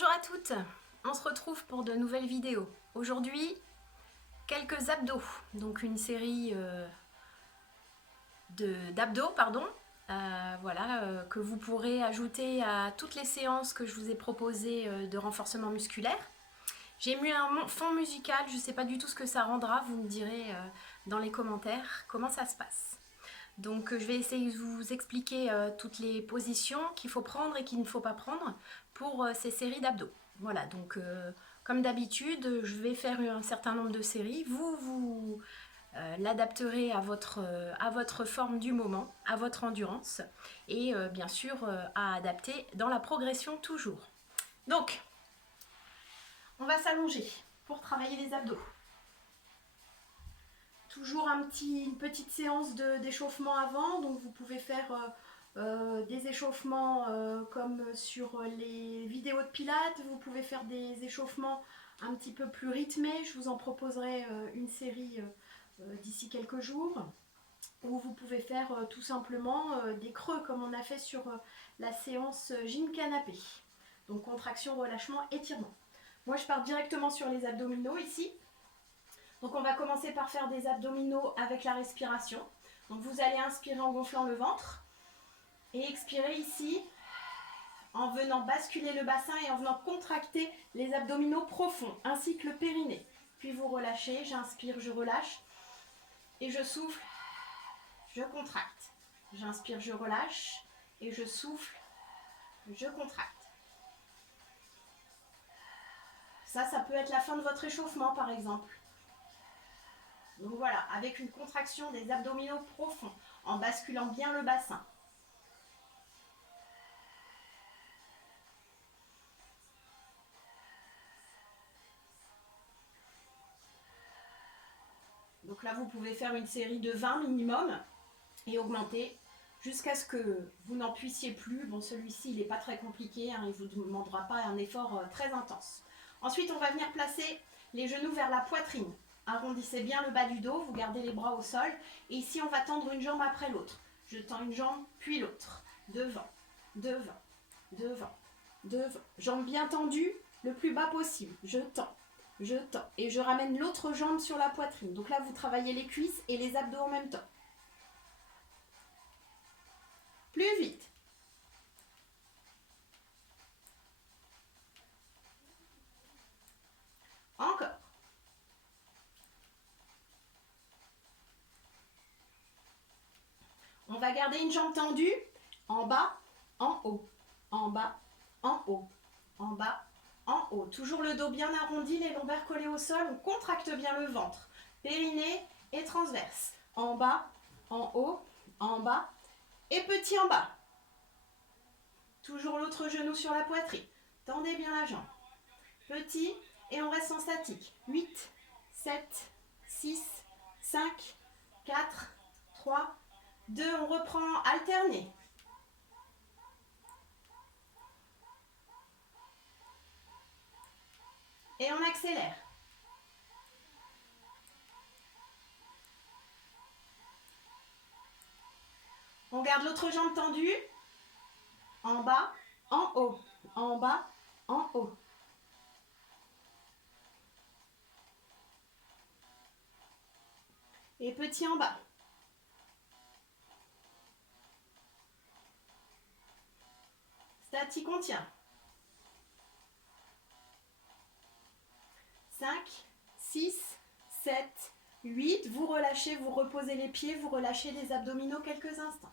Bonjour à toutes, on se retrouve pour de nouvelles vidéos. Aujourd'hui, quelques abdos, donc une série d'abdos, que vous pourrez ajouter à toutes les séances que je vous ai proposées de renforcement musculaire. J'ai mis un fond musical, je ne sais pas du tout ce que ça rendra, vous me direz dans les commentaires comment ça se passe. Donc je vais essayer de vous expliquer toutes les positions qu'il faut prendre et qu'il ne faut pas prendre pour ces séries d'abdos. Voilà, donc comme d'habitude, je vais faire un certain nombre de séries. Vous l'adapterez à votre forme du moment, à votre endurance et bien sûr à adapter dans la progression toujours. Donc, on va s'allonger pour travailler les abdos. Toujours une petite séance d'échauffement avant, donc vous pouvez faire des échauffements comme sur les vidéos de pilates, vous pouvez faire des échauffements un petit peu plus rythmés, je vous en proposerai une série d'ici quelques jours, ou vous pouvez faire tout simplement des creux comme on a fait sur la séance gym canapé, donc contraction, relâchement, étirement. Moi je pars directement sur les abdominaux ici. Donc on va commencer par faire des abdominaux avec la respiration. Donc vous allez inspirer en gonflant le ventre et expirer ici en venant basculer le bassin et en venant contracter les abdominaux profonds ainsi que le périnée. Puis vous relâchez, j'inspire, je relâche et je souffle, je contracte. J'inspire, je relâche et je souffle, je contracte. Ça peut être la fin de votre échauffement par exemple. Donc voilà, avec une contraction des abdominaux profonds, en basculant bien le bassin. Donc là, vous pouvez faire une série de 20 minimum et augmenter jusqu'à ce que vous n'en puissiez plus. Bon, celui-ci, il n'est pas très compliqué, hein, il ne vous demandera pas un effort très intense. Ensuite, on va venir placer les genoux vers la poitrine. Arrondissez bien le bas du dos, vous gardez les bras au sol. Et ici, on va tendre une jambe après l'autre. Je tends une jambe, puis l'autre. Devant, devant, devant, devant. Jambe bien tendue, le plus bas possible. Je tends et je ramène l'autre jambe sur la poitrine. Donc là, vous travaillez les cuisses et les abdos en même temps. Plus vite. Encore. On va garder une jambe tendue, en bas, en haut, en bas, en haut, en bas, en haut. Toujours le dos bien arrondi, les lombaires collés au sol, on contracte bien le ventre. Périnée et transverse. En bas, en haut, en bas et petit en bas. Toujours l'autre genou sur la poitrine. Tendez bien la jambe. Petit et on reste en statique. 8, 7, 6, 5, 4, 3, 2, on reprend alterné. Et on accélère. On garde l'autre jambe tendue. En bas, en haut, en bas, en haut. Et petit en bas. Statique, on tient. 5, 6, 7, 8. Vous relâchez, vous reposez les pieds, vous relâchez les abdominaux quelques instants.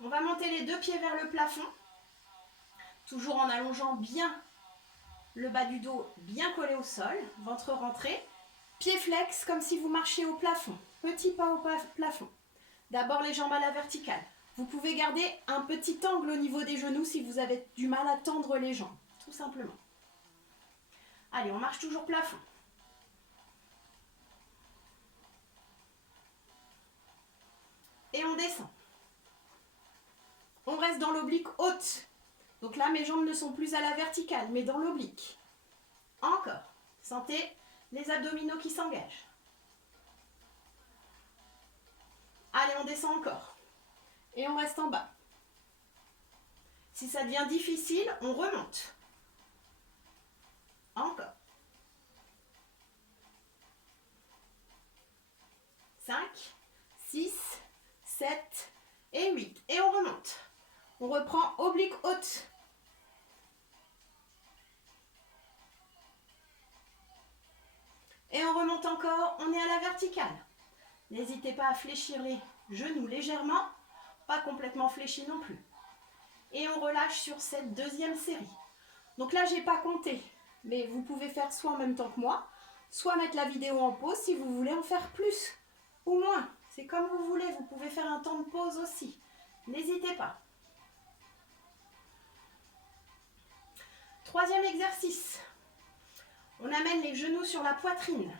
On va monter les deux pieds vers le plafond, toujours en allongeant bien le bas du dos, bien collé au sol, ventre rentré, pied flex comme si vous marchiez au plafond, petit pas au plafond. D'abord les jambes à la verticale. Vous pouvez garder un petit angle au niveau des genoux si vous avez du mal à tendre les jambes, tout simplement. Allez, on marche toujours plafond. Et on descend. On reste dans l'oblique haute. Donc là, mes jambes ne sont plus à la verticale, mais dans l'oblique. Encore. Sentez les abdominaux qui s'engagent. Allez, on descend encore. Et on reste en bas. Si ça devient difficile, on remonte. Encore. 5, 6, 7 et 8. Et on remonte. On reprend oblique haute. Et on remonte encore, on est à la verticale. N'hésitez pas à fléchir les genoux légèrement, pas complètement fléchis non plus. Et on relâche sur cette deuxième série. Donc là, je n'ai pas compté, mais vous pouvez faire soit en même temps que moi, soit mettre la vidéo en pause si vous voulez en faire plus ou moins. C'est comme vous voulez, vous pouvez faire un temps de pause aussi. N'hésitez pas. Troisième exercice. On amène les genoux sur la poitrine.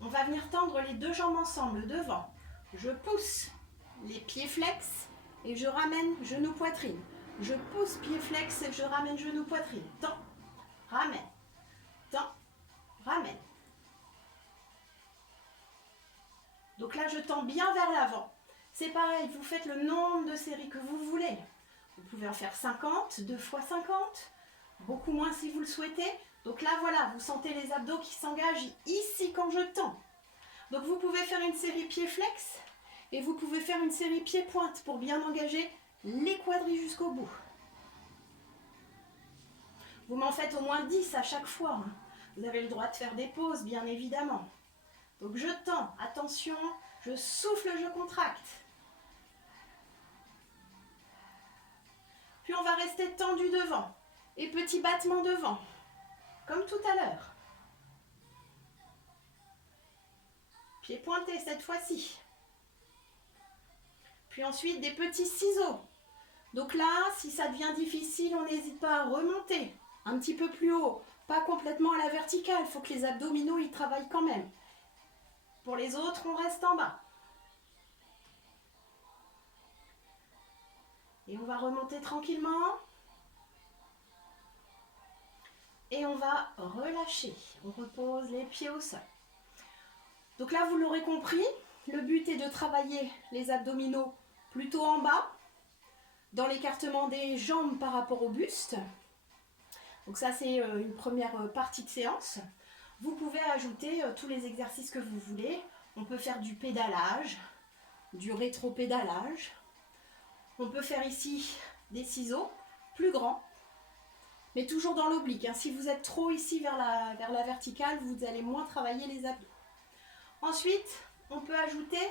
On va venir tendre les deux jambes ensemble devant. Je pousse les pieds flex et je ramène genou poitrine. Je pousse pied flex et je ramène genou poitrine. Tends, ramène, tends, ramène. Donc là, je tends bien vers l'avant. C'est pareil, vous faites le nombre de séries que vous voulez. Vous pouvez en faire 50, 2 fois 50, beaucoup moins si vous le souhaitez. Donc là, voilà, vous sentez les abdos qui s'engagent ici quand je tends. Donc vous pouvez faire une série pied flex et vous pouvez faire une série pied pointe pour bien engager les quadris jusqu'au bout. Vous m'en faites au moins 10 à chaque fois. Vous avez le droit de faire des pauses, bien évidemment. Donc je tends, attention, je souffle, je contracte. Puis on va rester tendu devant et petit battement devant, comme tout à l'heure. Pied pointé cette fois-ci. Puis ensuite des petits ciseaux. Donc là, si ça devient difficile, on n'hésite pas à remonter un petit peu plus haut, pas complètement à la verticale. Il faut que les abdominaux ils travaillent quand même. Pour les autres, on reste en bas. Et on va remonter tranquillement. Et on va relâcher. On repose les pieds au sol. Donc là, vous l'aurez compris, le but est de travailler les abdominaux plutôt en bas, dans l'écartement des jambes par rapport au buste. Donc ça, c'est une première partie de séance. Vous pouvez ajouter tous les exercices que vous voulez. On peut faire du pédalage, du rétro-pédalage. On peut faire ici des ciseaux plus grands, mais toujours dans l'oblique. Si vous êtes trop ici vers la verticale, vous allez moins travailler les abdos. Ensuite, on peut ajouter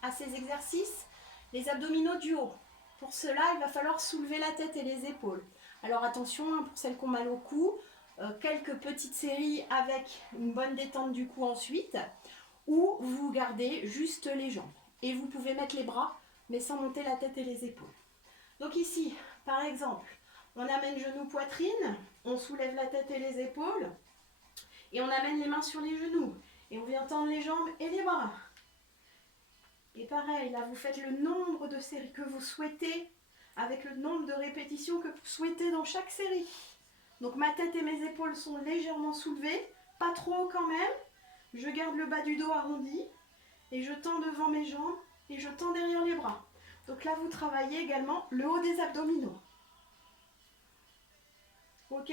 à ces exercices les abdominaux du haut. Pour cela, il va falloir soulever la tête et les épaules. Alors attention, pour celles qui ont mal au cou, quelques petites séries avec une bonne détente du cou ensuite, ou vous gardez juste les jambes. Et vous pouvez mettre les bras, mais sans monter la tête et les épaules. Donc ici, par exemple, on amène genou poitrine, on soulève la tête et les épaules, et on amène les mains sur les genoux. Et on vient tendre les jambes et les bras. Et pareil, là vous faites le nombre de séries que vous souhaitez, avec le nombre de répétitions que vous souhaitez dans chaque série. Donc ma tête et mes épaules sont légèrement soulevées, pas trop quand même. Je garde le bas du dos arrondi, et je tends devant mes jambes, et je tends derrière les bras. Donc là vous travaillez également le haut des abdominaux. Ok?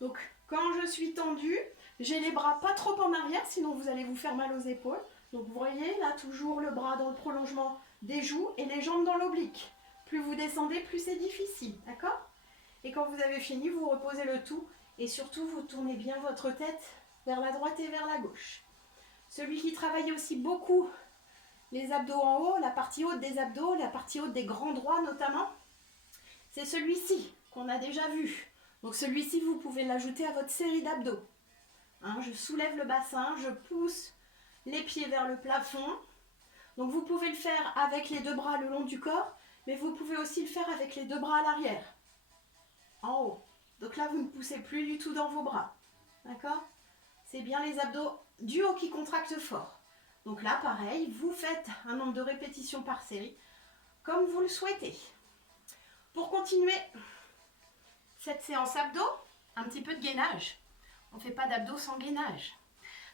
Donc quand je suis tendue, j'ai les bras pas trop en arrière, sinon vous allez vous faire mal aux épaules. Donc vous voyez, là toujours le bras dans le prolongement des joues et les jambes dans l'oblique. Plus vous descendez, plus c'est difficile, d'accord? Et quand vous avez fini, vous reposez le tout et surtout vous tournez bien votre tête vers la droite et vers la gauche. Celui qui travaille aussi beaucoup les abdos en haut, la partie haute des abdos, la partie haute des grands droits notamment, c'est celui-ci qu'on a déjà vu. Donc celui-ci, vous pouvez l'ajouter à votre série d'abdos. Je soulève le bassin, je pousse les pieds vers le plafond. Donc vous pouvez le faire avec les deux bras le long du corps, mais vous pouvez aussi le faire avec les deux bras à l'arrière, en haut. Donc là, vous ne poussez plus du tout dans vos bras. D'accord? C'est bien les abdos du haut qui contractent fort. Donc là, pareil, vous faites un nombre de répétitions par série, comme vous le souhaitez. Pour continuer cette séance abdos, un petit peu de gainage. On ne fait pas d'abdos sans gainage.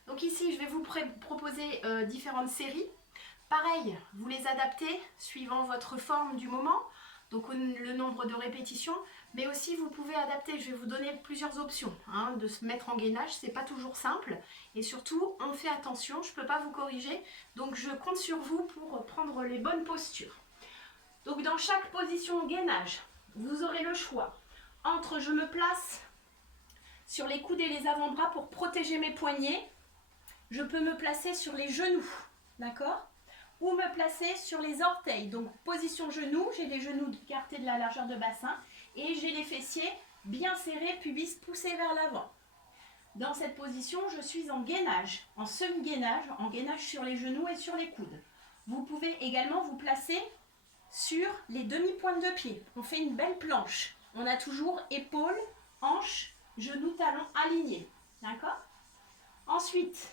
Donc ici, je vais vous proposer différentes séries. Pareil, vous les adaptez suivant votre forme du moment. donc le nombre de répétitions, mais aussi vous pouvez adapter. Je vais vous donner plusieurs options hein, de se mettre en gainage, c'est pas toujours simple, et surtout on fait attention, je peux pas vous corriger, donc je compte sur vous pour prendre les bonnes postures. Donc dans chaque position gainage, vous aurez le choix entre je me place sur les coudes et les avant-bras pour protéger mes poignets, je peux me placer sur les genoux, d'accord? Ou me placer sur les orteils. Donc position genoux, j'ai les genoux écartés de la largeur de bassin et j'ai les fessiers bien serrés, pubis poussés vers l'avant. Dans cette position, je suis en gainage, en semi-gainage, en gainage sur les genoux et sur les coudes. Vous pouvez également vous placer sur les demi-pointes de pied. On fait une belle planche. On a toujours épaules, hanches, genoux, talons alignés. D'accord? Ensuite,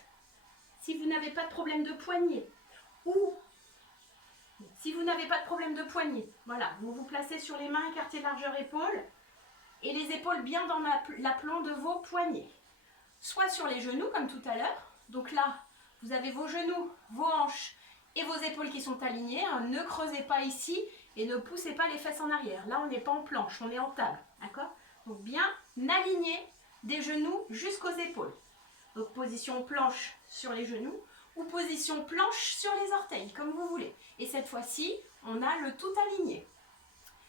si vous n'avez pas de problème de poignet, ou si vous n'avez pas de problème de poignet, voilà, vous vous placez sur les mains écartées largeur épaules et les épaules bien dans l'aplomb de vos poignets. Soit sur les genoux comme tout à l'heure, donc là, vous avez vos genoux, vos hanches et vos épaules qui sont alignées. Hein, ne creusez pas ici et ne poussez pas les fesses en arrière. Là, on n'est pas en planche, on est en table, d'accord? Donc bien aligner des genoux jusqu'aux épaules. Donc position planche sur les genoux ou position planche sur les orteils, comme vous voulez. Et cette fois-ci, on a le tout aligné.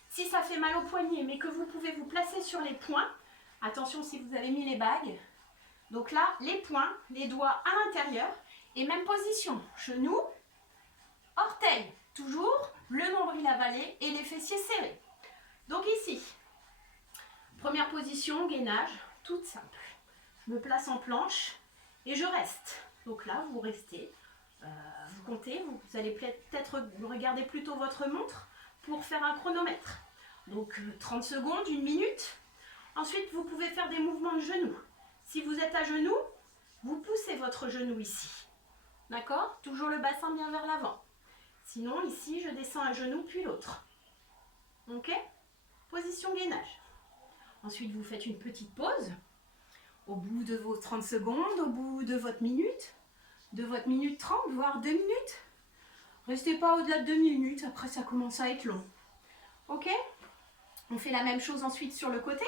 Si ça fait mal au poignet, mais que vous pouvez vous placer sur les poings, attention si vous avez mis les bagues. Donc là, les poings, les doigts à l'intérieur, et même position, genoux, orteils, toujours le nombril avalé et les fessiers serrés. Donc ici, première position, gainage, toute simple. Je me place en planche et je reste. Donc là, vous restez, vous comptez, vous allez peut-être regarder plutôt votre montre pour faire un chronomètre. Donc 30 secondes, 1 minute. Ensuite, vous pouvez faire des mouvements de genoux. Si vous êtes à genoux, vous poussez votre genou ici. D'accord? Toujours le bassin bien vers l'avant. Sinon, ici, je descends un genou puis l'autre. Ok? Position gainage. Ensuite, vous faites une petite pause. Au bout de vos 30 secondes, au bout de votre minute 30, voire 2 minutes. Restez pas au-delà de 2 minutes, après ça commence à être long. Ok? On fait la même chose ensuite sur le côté.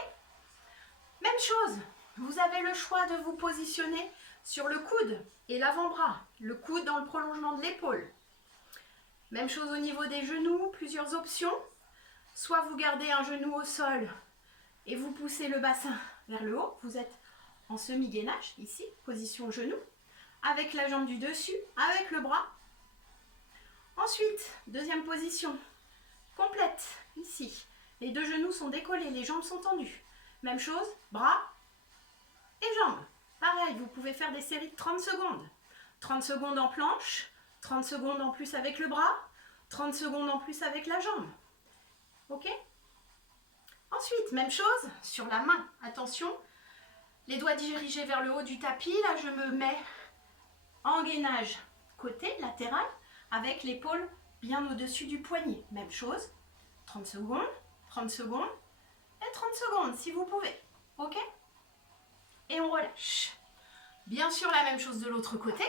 Même chose, vous avez le choix de vous positionner sur le coude et l'avant-bras. Le coude dans le prolongement de l'épaule. Même chose au niveau des genoux, plusieurs options. Soit vous gardez un genou au sol et vous poussez le bassin vers le haut. Vous êtes en semi-gainage, ici, position genou, avec la jambe du dessus, avec le bras. Ensuite, deuxième position, complète, ici. Les deux genoux sont décollés, les jambes sont tendues. Même chose, bras et jambes. Pareil, vous pouvez faire des séries de 30 secondes. 30 secondes en planche, 30 secondes en plus avec le bras, 30 secondes en plus avec la jambe. Ok? Ensuite, même chose sur la main. Attention, les doigts dirigés vers le haut du tapis. Là, je me mets en gainage côté, latéral, avec l'épaule bien au-dessus du poignet. Même chose, 30 secondes et 30 secondes si vous pouvez. Ok? Et on relâche. Bien sûr, la même chose de l'autre côté.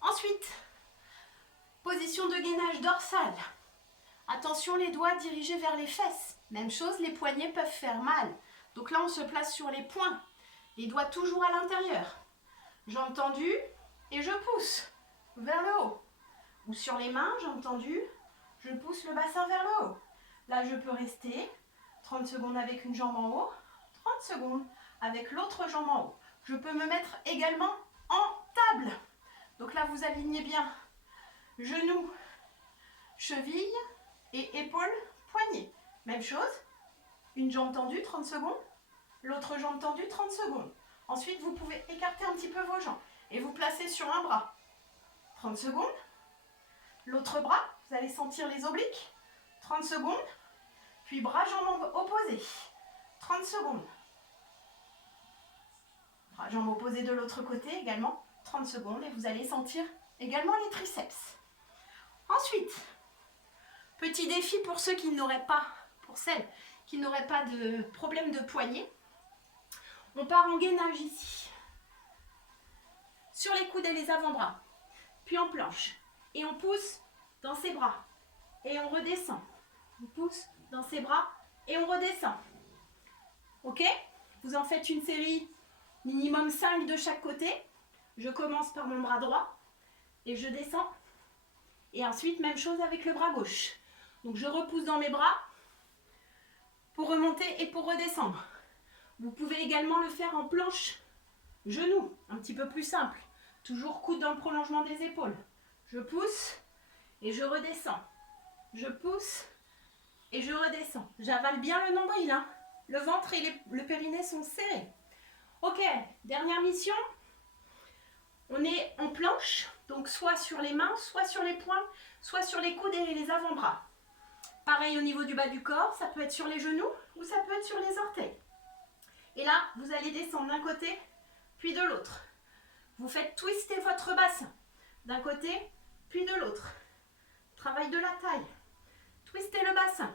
Ensuite, position de gainage dorsale. Attention, les doigts dirigés vers les fesses. Même chose, les poignets peuvent faire mal. Donc là, on se place sur les poings. Les doigts toujours à l'intérieur. Jambes tendues et je pousse vers le haut. Ou sur les mains, jambes tendues, je pousse le bassin vers le haut. Là, je peux rester 30 secondes avec une jambe en haut, 30 secondes avec l'autre jambe en haut. Je peux me mettre également en table. Donc là, vous alignez bien genoux, cheville et épaules, poignets. Même chose, une jambe tendue, 30 secondes, l'autre jambe tendue, 30 secondes. Ensuite, vous pouvez écarter un petit peu vos jambes et vous placer sur un bras. 30 secondes. L'autre bras, vous allez sentir les obliques. 30 secondes. Puis bras, jambes opposées. 30 secondes. Bras, jambes opposées de l'autre côté également. 30 secondes et vous allez sentir également les triceps. Ensuite, petit défi pour ceux qui n'auraient pas, pour celles qui n'auraient pas de problème de poignet. On part en gainage ici. Sur les coudes et les avant-bras. Puis en planche. Et on pousse dans ses bras. Et on redescend. On pousse dans ses bras et on redescend. Ok? Vous en faites une série minimum 5 de chaque côté. Je commence par mon bras droit et je descends. Et ensuite, même chose avec le bras gauche. Donc je repousse dans mes bras pour remonter et pour redescendre. Vous pouvez également le faire en planche genou, un petit peu plus simple. Toujours coude dans le prolongement des épaules. Je pousse et je redescends. Je pousse et je redescends. J'avale bien le nombril, hein. Le ventre et le périnée sont serrés. Ok, dernière mission. On est en planche, donc soit sur les mains, soit sur les poings, soit sur les coudes et les avant-bras. Pareil au niveau du bas du corps, ça peut être sur les genoux ou ça peut être sur les orteils. Et là, vous allez descendre d'un côté, puis de l'autre. Vous faites twister votre bassin d'un côté, puis de l'autre. Travail de la taille. Twistez le bassin,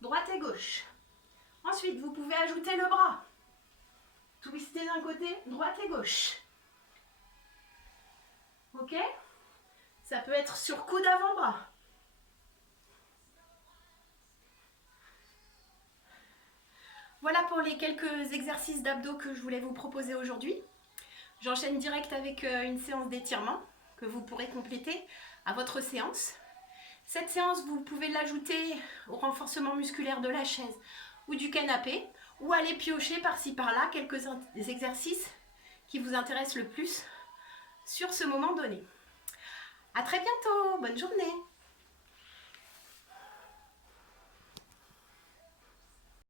droite et gauche. Ensuite, vous pouvez ajouter le bras. Twistez d'un côté, droite et gauche. Ok? Ça peut être sur coude avant-bras. Voilà pour les quelques exercices d'abdos que je voulais vous proposer aujourd'hui. J'enchaîne direct avec une séance d'étirement que vous pourrez compléter à votre séance. Cette séance, vous pouvez l'ajouter au renforcement musculaire de la chaise ou du canapé, ou aller piocher par-ci par-là quelques exercices qui vous intéressent le plus sur ce moment donné. À très bientôt, bonne journée!